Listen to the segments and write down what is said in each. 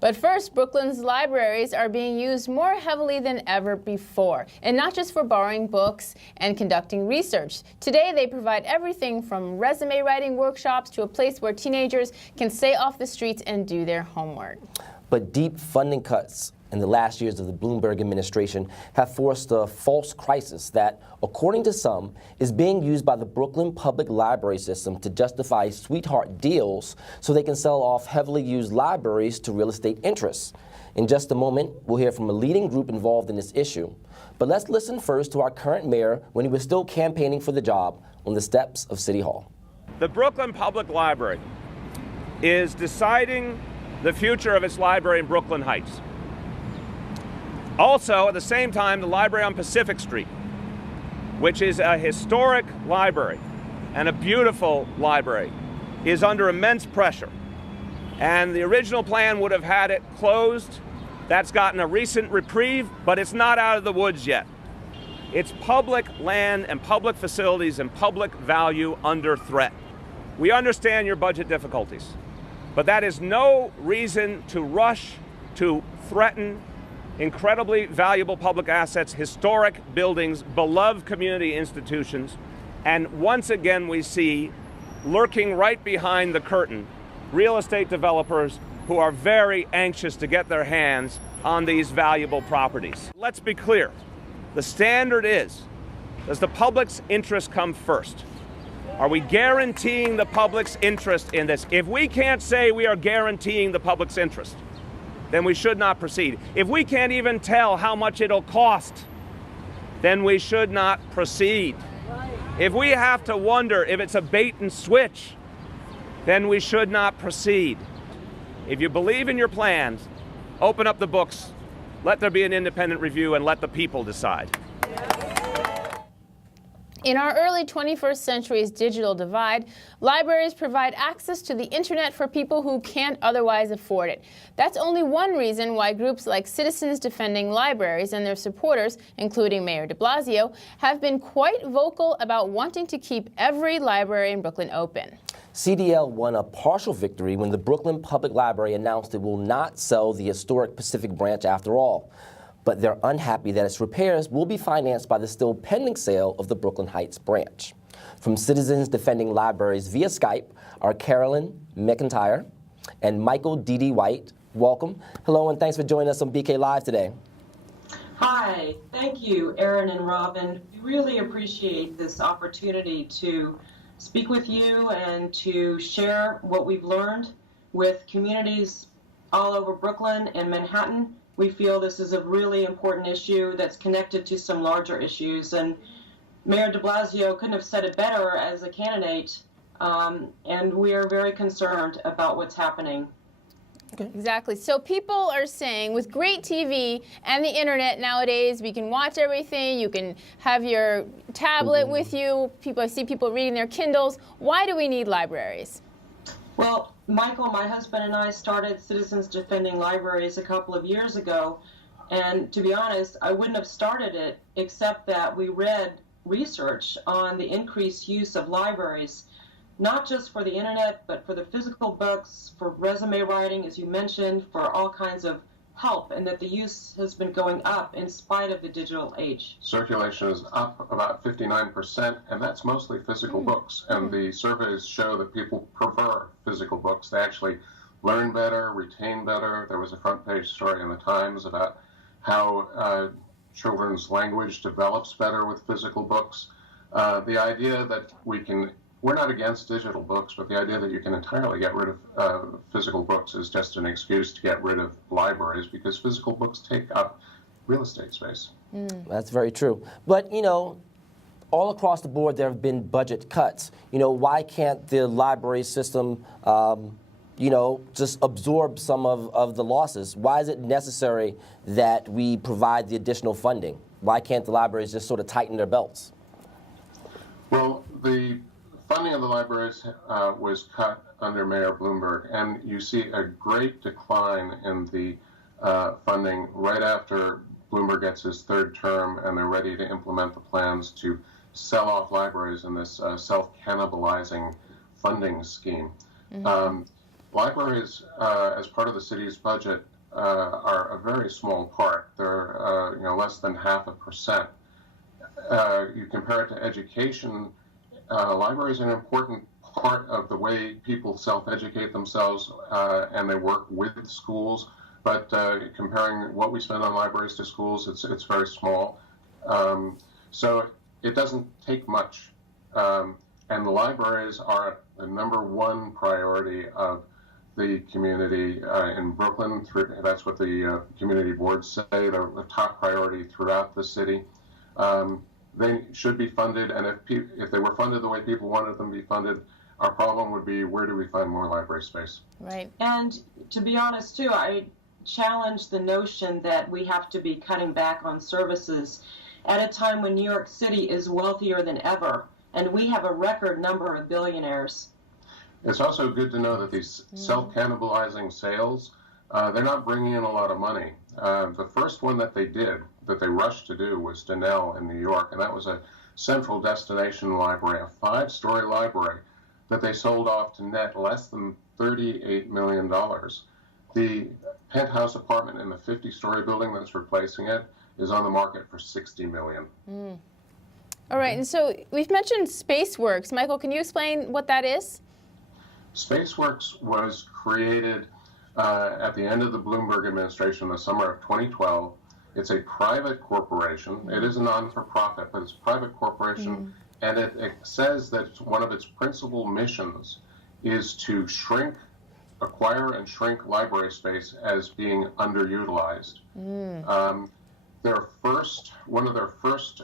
But first, Brooklyn's libraries are being used more heavily than ever before, and not just for borrowing books and conducting research. Today, they provide everything from resume writing workshops to a place where teenagers can stay off the streets and do their homework. But deep funding cuts in the last years of the Bloomberg administration have forced a false crisis that, according to some, is being used by the Brooklyn Public Library System to justify sweetheart deals so they can sell off heavily used libraries to real estate interests. In just a moment, we'll hear from a leading group involved in this issue. But let's listen first to our current mayor when he was still campaigning for the job on the steps of City Hall. The Brooklyn Public Library is deciding the future of its library in Brooklyn Heights. Also, at the same time, the library on Pacific Street, which is a historic library and a beautiful library, is under immense pressure. And the original plan would have had it closed. That's gotten a recent reprieve, but it's not out of the woods yet. It's public land and public facilities and public value under threat. We understand your budget difficulties, but that is no reason to rush to threaten incredibly valuable public assets, historic buildings, beloved community institutions, and once again we see, lurking right behind the curtain, real estate developers who are very anxious to get their hands on these valuable properties. Let's be clear. The standard is, does the public's interest come first? Are we guaranteeing the public's interest in this? If we can't say we are guaranteeing the public's interest, then we should not proceed. If we can't even tell how much it'll cost, then we should not proceed. If we have to wonder if it's a bait and switch, then we should not proceed. If you believe in your plans, open up the books, let there be an independent review, and let the people decide. In our early 21st century's digital divide, libraries provide access to the internet for people who can't otherwise afford it. That's only one reason why groups like Citizens Defending Libraries and their supporters, including Mayor de Blasio, have been quite vocal about wanting to keep every library in Brooklyn open. CDL won a partial victory when the Brooklyn Public Library announced it will not sell the historic Pacific branch after all. But they're unhappy that its repairs will be financed by the still pending sale of the Brooklyn Heights branch. From Citizens Defending Libraries via Skype are Carolyn, McIntyre, and Michael D.D. White. Welcome. Hello, and thanks for joining us on BK Live today. Hi. Thank you, Aaron and Robin. We really appreciate this opportunity to speak with you and to share what we've learned with communities all over Brooklyn and Manhattan. We feel this is a really important issue that's connected to some larger issues, and Mayor de Blasio couldn't have said it better as a candidate, and we are very concerned about what's happening. Okay. Exactly. So people are saying with great TV and the internet nowadays, we can watch everything. You can have your tablet with you. I see people reading their Kindles. Why do we need libraries? Well, Michael, my husband, and I started Citizens Defending Libraries a couple of years ago, and to be honest, I wouldn't have started it except that we read research on the increased use of libraries, not just for the internet, but for the physical books, for resume writing, as you mentioned, for all kinds of help, and that the use has been going up in spite of the digital age. Circulation is up about 59%, and that's mostly physical books. And the surveys show that people prefer physical books. They actually learn better, retain better. There was a front page story in the Times about how children's language develops better with physical books. The idea that we're not against digital books, but the idea that you can entirely get rid of physical books is just an excuse to get rid of libraries, because physical books take up real estate space. That's very true. But, all across the board there have been budget cuts. Why can't the library system, just absorb some of the losses? Why is it necessary that we provide the additional funding? Why can't the libraries just sort of tighten their belts? Well, the funding of the libraries was cut under Mayor Bloomberg, and you see a great decline in the funding right after Bloomberg gets his third term and they're ready to implement the plans to sell off libraries in this self-cannibalizing funding scheme. libraries, as part of the city's budget, are a very small part. They're less than 0.5%. You compare it to education, libraries are an important part of the way people self-educate themselves, and they work with schools. But comparing what we spend on libraries to schools, it's very small. So it doesn't take much. And the libraries are the #1 priority of the community in Brooklyn. That's what the community boards say. They're the top priority throughout the city. They should be funded, and if they were funded the way people wanted them to be funded, our problem would be, where do we find more library space? Right. And to be honest, too, I challenge the notion that we have to be cutting back on services at a time when New York City is wealthier than ever, and we have a record number of billionaires. It's also good to know that these self-cannibalizing sales, they're not bringing in a lot of money. The first one that they rushed to do, was Donnell in New York, and that was a central destination library, a 5-story library that they sold off to net less than $38 million. The penthouse apartment in the 50-story building that's replacing it is on the market for $60 million. All right, and so we've mentioned Spaceworks. Michael, can you explain what that is? Spaceworks was created at the end of the Bloomberg administration in the summer of 2012. It's a private corporation. It is a non-for-profit, but it's a private corporation, and it says that one of its principal missions is to acquire and shrink library space as being underutilized. One of their first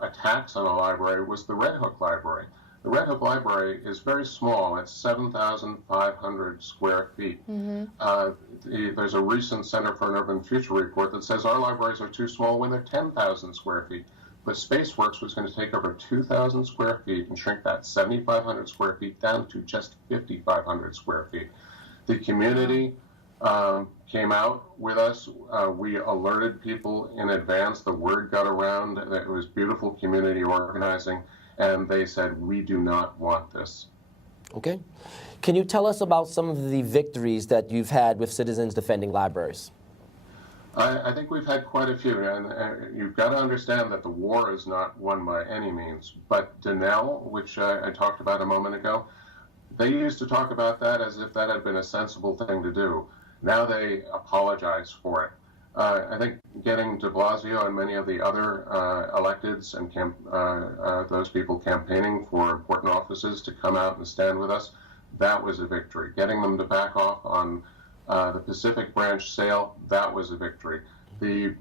attacks on a library was the Red Hook Library. The Red Hook Library is very small. It's 7,500 square feet. There's a recent Center for an Urban Future report that says our libraries are too small when they're 10,000 square feet. But Spaceworks was going to take over 2,000 square feet and shrink that 7,500 square feet down to just 5,500 square feet. The community came out with us. We alerted people in advance. The word got around that it was beautiful community organizing, and they said, we do not want this. Okay. Can you tell us about some of the victories that you've had with citizens defending libraries? I think we've had quite a few, and you've got to understand that the war is not won by any means. But Donnell, which I talked about a moment ago, they used to talk about that as if that had been a sensible thing to do. Now they apologize for it. I think getting de Blasio and many of the other electeds and those people campaigning for important offices to come out and stand with us, that was a victory. Getting them to back off on the Pacific branch sale, that was a victory. The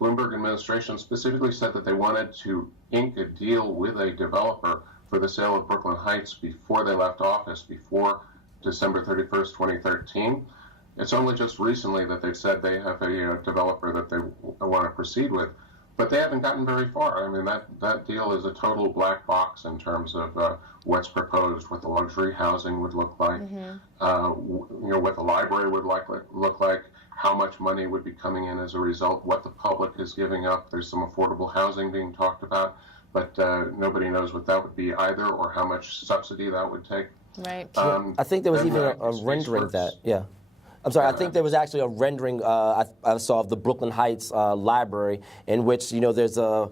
Bloomberg administration specifically said that they wanted to ink a deal with a developer for the sale of Brooklyn Heights before they left office, before December 31st, 2013. It's only just recently that they've said they have a developer that they want to proceed with, but they haven't gotten very far. I mean, that deal is a total black box in terms of what's proposed, what the luxury housing would look like, what the library would look like, how much money would be coming in as a result, what the public is giving up. There's some affordable housing being talked about, but nobody knows what that would be either, or how much subsidy that would take. Right. I think there was even a rendering that, I'm sorry, I think there was actually a rendering I saw of the Brooklyn Heights library, in which, there's a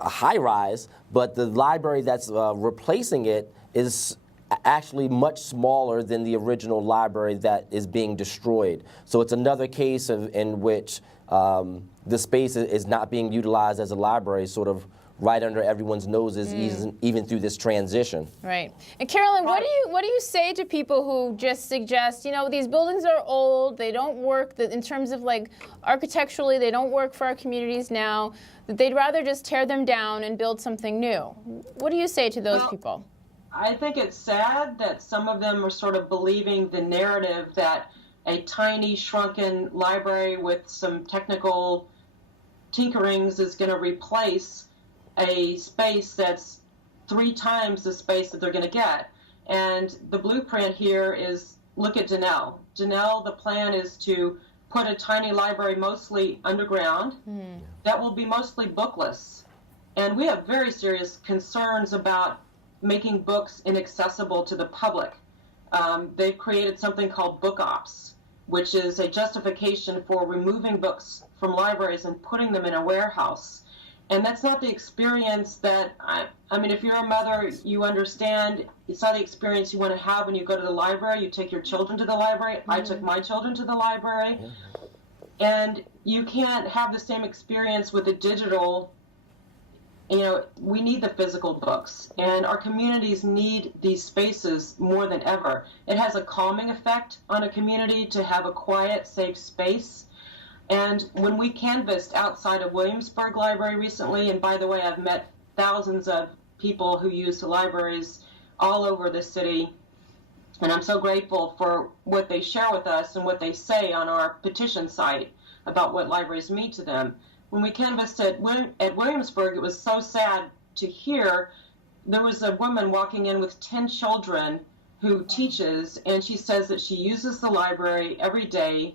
high rise, but the library that's replacing it is actually much smaller than the original library that is being destroyed. So it's another case in which the space is not being utilized as a library, sort of right under everyone's noses, even through this transition. Right. And Carolyn, what do you say to people who just suggest, these buildings are old, they don't work, in terms of architecturally, they don't work for our communities now, that they'd rather just tear them down and build something new? What do you say to those people? I think it's sad that some of them are sort of believing the narrative that a tiny, shrunken library with some technical tinkerings is going to replace a space that's 3 times the space that they're going to get. And the blueprint here is, look at Donnell. Donnell, the plan is to put a tiny library mostly underground that will be mostly bookless. And we have very serious concerns about making books inaccessible to the public. they've created something called book ops, which is a justification for removing books from libraries and putting them in a warehouse. And that's not the experience that, I mean, if you're a mother, you understand, it's not the experience you want to have when you go to the library. You take your children to the library. Mm-hmm. I took my children to the library. Mm-hmm. And you can't have the same experience with the digital. You know, we need the physical books, and our communities need these spaces more than ever. It has a calming effect on a community to have a quiet, safe space. And when we canvassed outside of Williamsburg Library recently, and by the way, I've met thousands of people who use the libraries all over the city, and I'm so grateful for what they share with us and what they say on our petition site about what libraries mean to them. When we canvassed at Williamsburg, it was so sad to hear. There was a woman walking in with 10 children who teaches, and she says that she uses the library every day,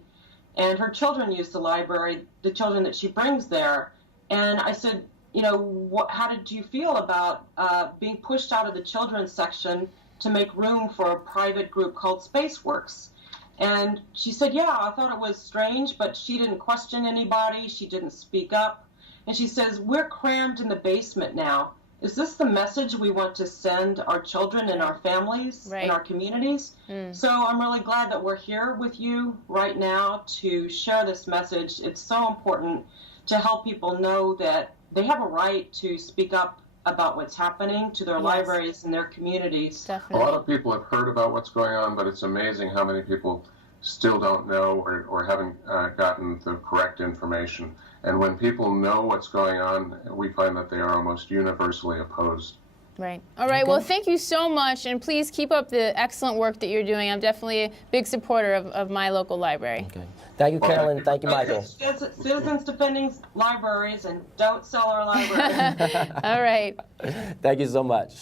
and her children use the library, the children that she brings there. And I said, you know, how did you feel about being pushed out of the children's section to make room for a private group called Spaceworks? And she said, yeah, I thought it was strange, but she didn't question anybody. She didn't speak up. And she says, we're crammed in the basement now. Is this the message we want to send our children and our families and our communities? So I'm really glad that we're here with you right now to share this message. It's so important to help people know that they have a right to speak up about what's happening to their libraries and their communities. Definitely. A lot of people have heard about what's going on, but it's amazing how many people still don't know or haven't gotten the correct information. And when people know what's going on, we find that they are almost universally opposed. Right. All right. Okay. Well, thank you so much, and please keep up the excellent work that you're doing. I'm definitely a big supporter of my local library. Okay. Thank you, Carolyn. Thank you, Michael. Citizens defending libraries, and don't sell our library. All right. Thank you so much.